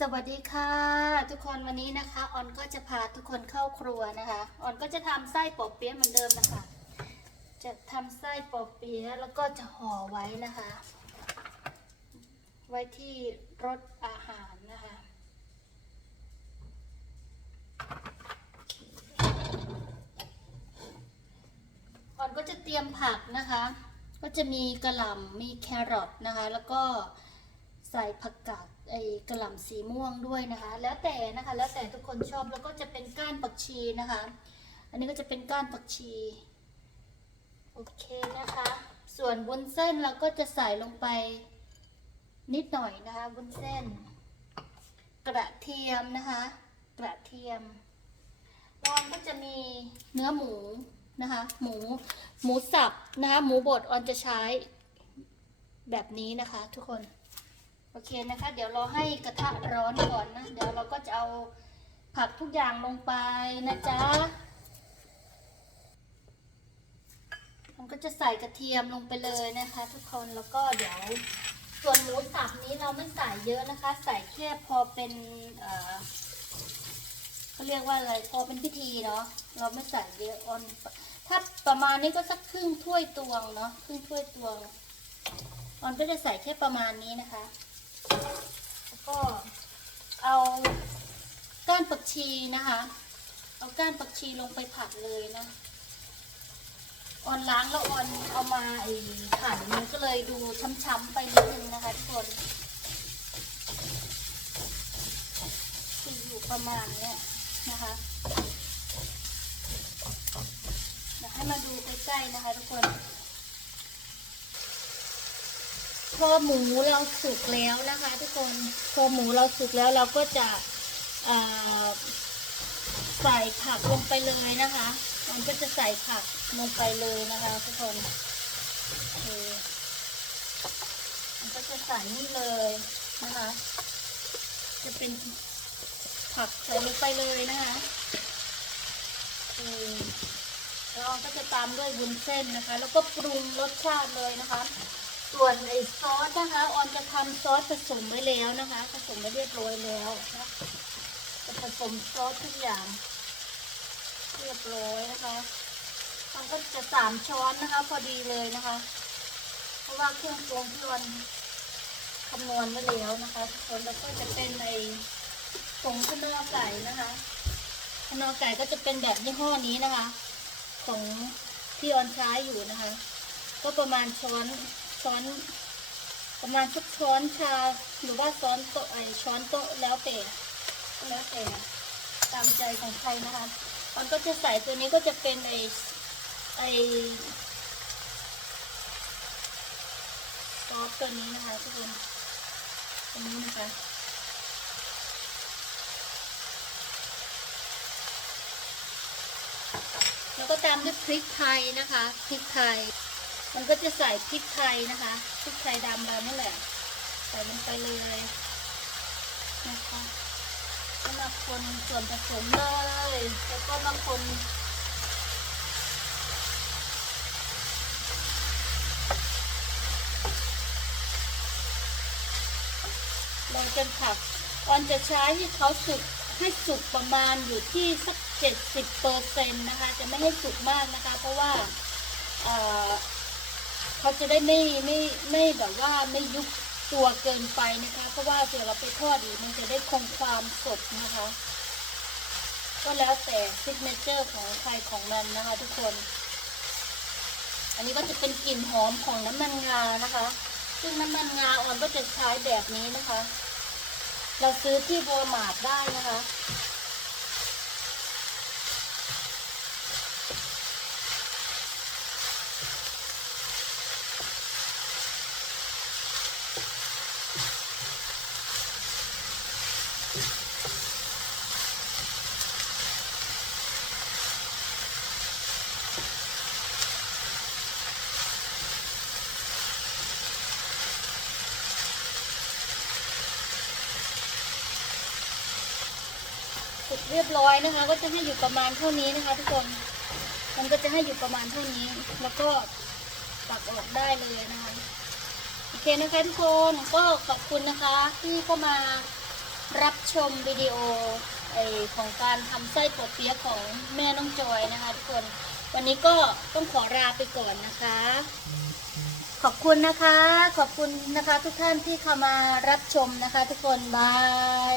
สวัสดีค่ะ ทุกคนวันนี้นะคะออนก็จะพาทุกคนเข้าครัวนะคะออนก็จะทำไส้ปอบเปี๊ยะเหมือนเดิมนะคะ จะทำไส้ปอบเปี๊ยะแล้วก็จะห่อไว้นะคะ ไว้ที่รสอาหารนะคะออนก็จะเตรียมผักนะคะ ก็จะมีกระหล่ำมีแครอทนะคะ แล้วก็ ใส่ผักกาดไอ้กระหล่ำสีม่วงด้วยนะคะ แล้วแต่นะคะ แล้วแต่ทุกคนชอบแล้วก็จะเป็นก้านผักชีนะคะ อันนี้ก็จะเป็นก้านผักชีโอเคนะคะ ส่วนวุ้นเส้นเราก็จะใส่ลงไปนิดหน่อยนะคะวุ้นเส้น กระเทียมนะคะ กระเทียมตอนก็จะมีเนื้อหมูนะคะ หมูหมูสับนะคะ หมูบดออนจะใช้แบบนี้นะคะ ทุกคน โอเคนะคะ เดี๋ยวเราให้กระทะร้อนก่อนนะ เดี๋ยวเราก็จะเอาผักทุกอย่างลงไปนะจ๊ะมันก็จะใส่กระเทียมลงไปเลยนะคะ ทุกคนแล้วก็เดี๋ยวส่วนหมูสับนี้เราไม่ใส่เยอะนะคะ ใส่แค่พอเป็นเออเขาเรียกว่าอะไรพอเป็นพิธีเนาะเราไม่ใส่เยอะออนถ้าประมาณนี้ก็สักครึ่งถ้วยตวงเนาะครึ่งถ้วยตวงออนก็จะใส่แค่ประมาณนี้นะคะ แล้วก็เอาก้านผักชีนะคะ เอาก้านผักชีลงไปผัดเลยนะออนล้างแล้วออนเอามาไอ้หั่นมันก็เลยดูช้ำๆไปนิดนึงนะคะทุกคนจะอยู่ประมาณเนี้ยนะคะเดี๋ยวให้มาดูใกล้ๆนะคะทุกคน พอหมูเราสุกแล้วนะคะ ทุกคนพอหมูเราสุกแล้วเราก็จะใส่ผักลงไปเลยนะคะ มันก็จะใส่ผักลงไปเลยนะคะ ทุกคนคมันก็จะใส่นี่เลยนะคะ จะเป็นผักใส่ลงไปเลยนะคะเออแล้วเราก็จะตามด้วยวุ้นเส้นนะคะ แล้วก็ปรุงรสชาติเลยนะคะ ส่วนไอ้ซอสนะคะออนจะทำซอสผสมไว้แล้วนะคะ ผสมไว้เรียบร้อยแล้วนะจะผสมซอสทุกอย่างเรียบร้อยนะคะ มันก็จะสามช้อนนะคะ พอดีเลยนะคะ เพราะว่าเครื่องปรุงที่ออนคำนวณไว้แล้วนะคะทุกคนแล้วก็จะเป็นในผงขนอไก่นะคะขนอไก่ก็จะเป็นแบบยี่ห้อนี้นะคะ ของที่ออนใช้อยู่นะคะ ก็ประมาณช้อน ช้อน ประมาณสักช้อนชาหรือว่าช้อนโต๊ะไอช้อนโต๊ะแล้วแต่แล้วแต่ตามใจของใครนะคะออนก็จะใส่ตัวนี้ก็จะเป็นไอไอซอสตัวนี้นะคะทุกคนตัวนี้นะคะแล้วก็ตามด้วยพริกไทยนะคะพริกไทย มันก็จะใส่พริกไทยนะคะพริกไทยดำเรานี่แหละ ใส่ลงไปเลยนะคะแล้วมาคนส่วนผสมเลยแล้วก็มาคนลองจนผักออนจะใช้ให้เขาสุกให้สุกประมาณอยู่ที่สักเจ็ดสิบเปอร์เซ็นต์นะคะ จะไม่ให้สุกมากนะคะ เพราะว่า เอ่อ เขาจะได้ไม่ไม่ไม่แบบว่าไม่ยุบตัวเกินไปนะคะ เพราะว่าเดี๋ยวเราไปทอดอีกมันจะได้คงความสดนะคะ ก็แล้วแต่ซิกเนเจอร์ของใครของมันนะคะ ทุกคน อันนี้ก็จะเป็นกลิ่นหอมของน้ำมันงานะคะ ซึ่งน้ำมันงาออนก็จะใช้แบบนี้นะคะ เราซื้อที่โวลมาร์ทได้นะคะ เรียบร้อยนะคะ ก็จะให้อยู่ประมาณเท่านี้นะคะ ทุกคน มันก็จะให้อยู่ประมาณเท่านี้ แล้วก็ตักออกได้เลยนะคะโอเคนะคะทุกคนก็ขอบคุณนะคะ ที่เข้ามารับชมวิดีโอไอของการทำไส้ปอเปี๊ยะของแม่น้องจอยนะคะ ทุกคนวันนี้ก็ต้องขอลาไปก่อนนะคะ ขอบคุณนะคะ ขอบคุณนะคะทุกท่านที่เข้ามารับชมนะคะ ทุกคนบาย